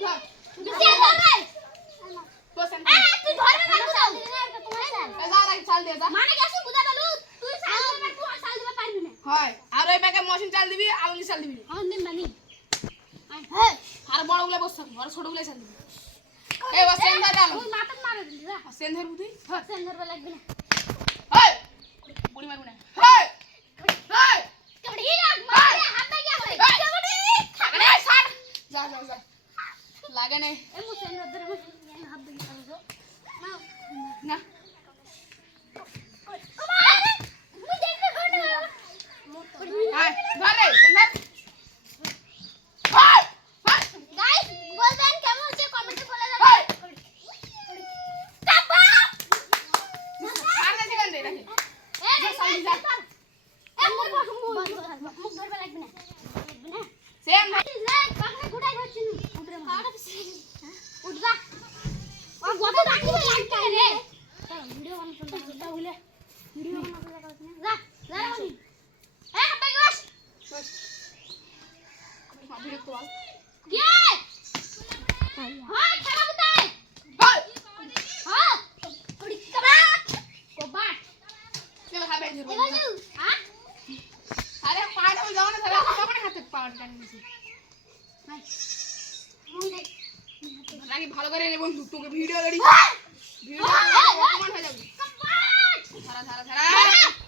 ধর তুই ধর ভাই তো সেন তুই ধরবে না তোমার সাল যা রাখ চাল দে যা মানে গেছে বুঝা পেলু তুই সাল দিবে তুই সাল দিবে পারবি না হয় আর ওই ব্যাগে মশিন চাল দিবি আলুনি চাল দিবি হ্যাঁ নিন মানি হ্যাঁ আর বড়গুলো বস থাকবি আর ছোটগুলো চাল দিবি এই বাস সেন ধর আলো তুই মাথা মার দিলি যা সেন ধর বুঝি হ্যাঁ সেন ধরবে লাগবে না হেই বুড়ি মারবো না হেই হেই কবডি রাখ মার হাত দে গিয়া ভাই কবডি আরে ছাড় যা যা যা লাগে নাই এ মু সেন ধরে হাত দে গিয়া যাও না মুই দেখতে কোন হাই ধর রে সেন ধর হাই হাই গাইস বলবেন কেমন হচ্ছে কমেন্টে বলে হাই যাবেন টাপা ছাড় না সেখান দে রাখি মুখ ধরবে লাগবে না সেন ধর কাকড়া গুড়াই হচ্ছে না উঠরে মার উঠবা ও গত রাখি লাগতে রে ভিডিও বানাতে এটা হইলে ভিডিও বানাতে লাগবে না যা যা মানি এ হাতে গস বস ভিডিও তো আল কে হ্যাঁ খেলা বুতাই হাই হ্যাঁ কুড়ি কবাট কবাট চল খাবে ধরবো এবারে হ্যাঁ আরে পাড় হয়ে যাও না তাহলে আমার হাতে পাড় টান দিছি ভাই মুই দেখ নাকি ভালো করে রে বন্ধু তোকে ভিডিও রেডি ভিডিও অপমান হয়ে যাবে কবাট ধারা ধারা ধারা